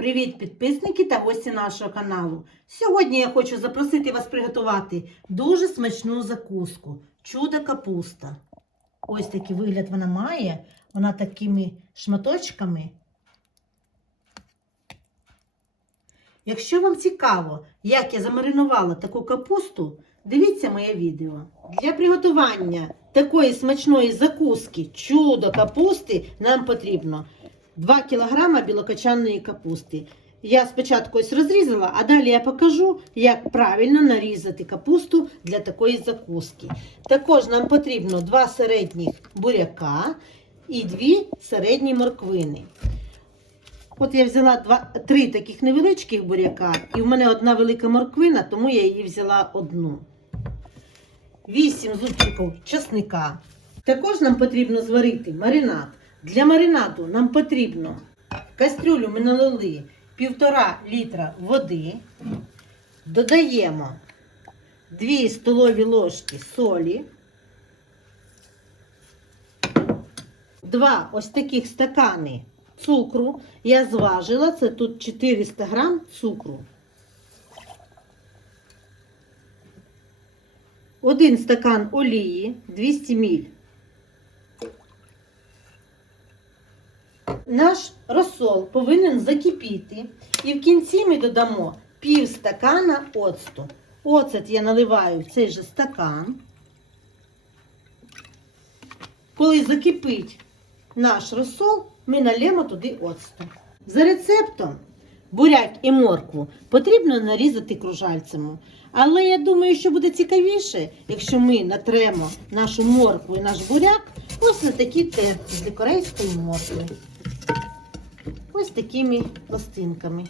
Привіт, підписники та гості нашого каналу. Сьогодні я хочу запросити вас приготувати дуже смачну закуску чудо капуста. Ось такий вигляд вона має. Вона такими шматочками. Якщо вам цікаво, як я замаринувала таку капусту, дивіться моє відео. Для приготування такої смачної закуски чудо капусти нам потрібно 2 кг білокочанної капусти. Я спочатку ось розрізала, а далі я покажу, як правильно нарізати капусту для такої закуски. Також нам потрібно 2 середніх буряка і 2 середні морквини. От я взяла два, три таких невеличких буряка, і в мене одна велика морквина, тому я її взяла одну. 8 зубчиків чесника. Також нам потрібно зварити маринад. Для маринаду нам потрібно в кастрюлю ми налили півтора літра води, додаємо 2 столові ложки солі, два ось таких стакани цукру. Я зважила, це тут 400 грам цукру. Один стакан олії 200 мл. Наш розсол повинен закипіти. І в кінці ми додамо пів стакана оцту. Оцет я наливаю в цей же стакан. Коли закипить наш розсол, ми налємо туди оцту. За рецептом буряк і моркву потрібно нарізати кружальцями. Але я думаю, що буде цікавіше, якщо ми натремо нашу моркву і наш буряк ось на такі терки з корейської моркви. Ось такими пластинками.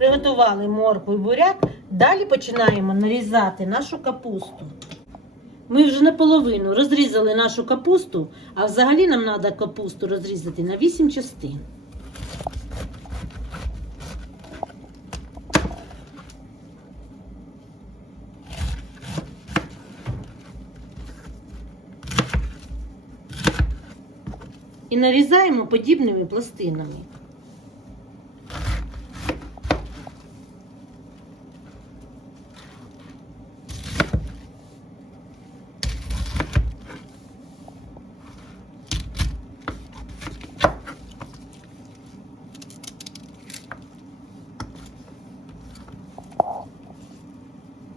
Приготували моркву і буряк. Далі починаємо нарізати нашу капусту. Ми вже наполовину розрізали нашу капусту, а взагалі нам треба капусту розрізати на 8 частин. І нарізаємо подібними пластинами.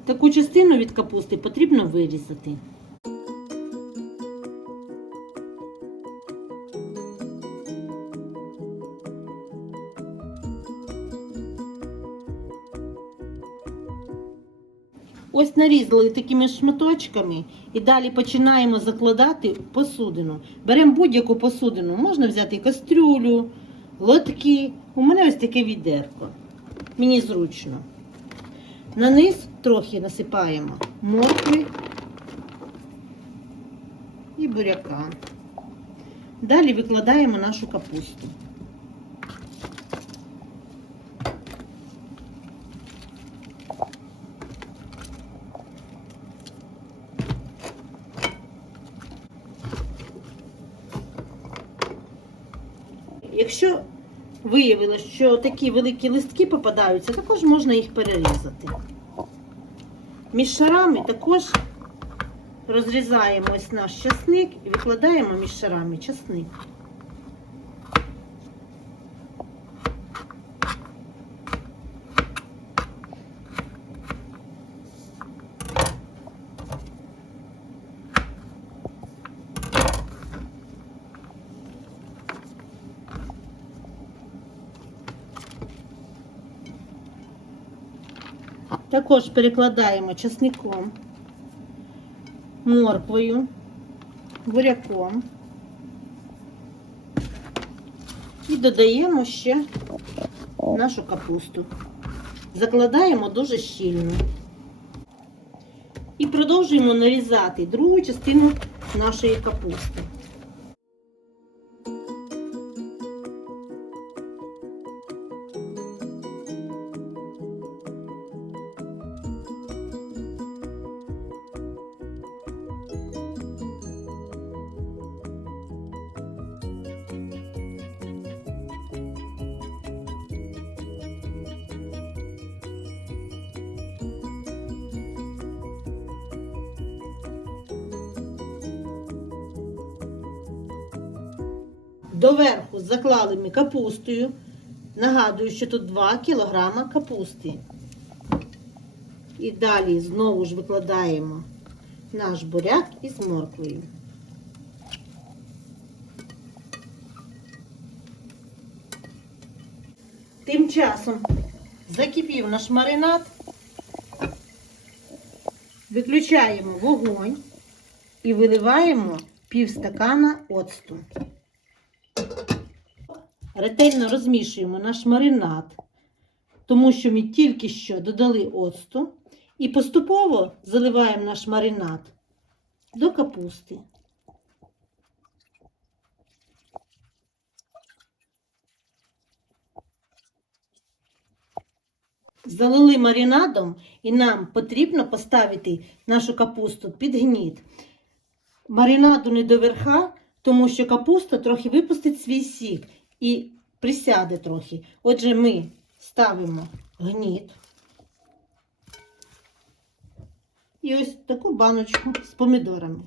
Таку частину від капусти потрібно вирізати. Ось нарізали такими шматочками і далі починаємо закладати посудину. Беремо будь-яку посудину, можна взяти кастрюлю, лотки. У мене ось таке відерко. Мені зручно. На низ трохи насипаємо моркви і буряка. Далі викладаємо нашу капусту. Якщо виявилось, що такі великі листки попадаються, також можна їх перерізати. Між шарами також розрізаємо ось наш часник і викладаємо між шарами часник. Також перекладаємо часником, морквою, буряком і додаємо ще нашу капусту. закладаємо дуже щільно. І продовжуємо нарізати другу частину нашої капусти. Доверху заклали ми капустою. Нагадую, що тут 2 кг капусти. І далі знову ж викладаємо наш буряк із морквою. Тим часом закипів наш маринад. Виключаємо вогонь і виливаємо пів стакана оцту. Ретельно розмішуємо наш маринад, тому що ми тільки що додали оцту і поступово заливаємо наш маринад до капусти. Залили маринадом і нам потрібно поставити нашу капусту під гніт. Маринаду не до верха, тому що капуста трохи випустить свій сік і присяде трохи. Отже, ми ставимо гніт. І ось таку баночку з помідорами.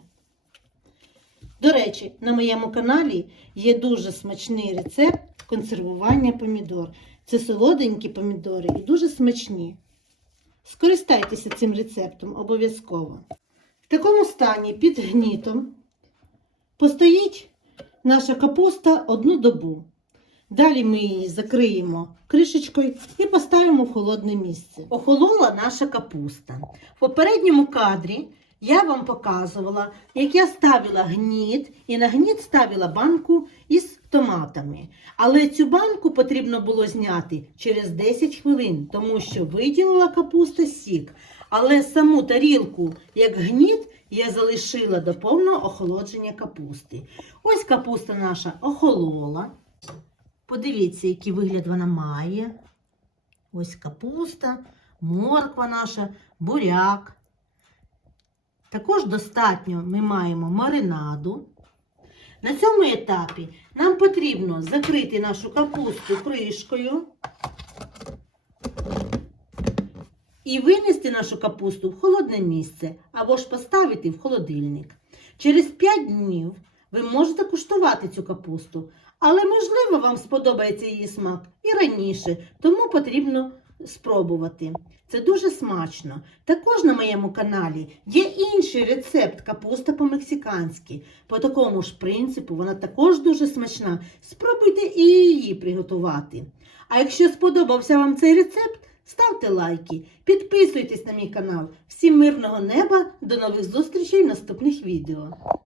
До речі, на моєму каналі є дуже смачний рецепт консервування помідор. Це солоденькі помідори і дуже смачні. Скористайтеся цим рецептом обов'язково. В такому стані під гнітом постоїть наша капуста одну добу. Далі ми її закриємо кришечкою і поставимо в холодне місце. Охолола наша капуста. В попередньому кадрі я вам показувала, як я ставила гніт і на гніт ставила банку із томатами. Але цю банку потрібно було зняти через 10 хвилин, тому що виділила капуста сік. Але саму тарілку, як гніт, я залишила до повного охолодження капусти. Ось капуста наша охолола. Подивіться, який вигляд вона має. Ось капуста, морква наша, буряк. Також достатньо ми маємо маринаду. На цьому етапі нам потрібно закрити нашу капусту кришкою і винести нашу капусту в холодне місце або ж поставити в холодильник. Через 5 днів ви можете куштувати цю капусту, але, можливо, вам сподобається її смак і раніше, тому потрібно спробувати. Це дуже смачно. Також на моєму каналі є інший рецепт капуста по-мексиканськи. По такому ж принципу вона також дуже смачна. Спробуйте і її приготувати. А якщо сподобався вам цей рецепт, ставте лайки, підписуйтесь на мій канал. Всім мирного неба, до нових зустрічей в наступних відео.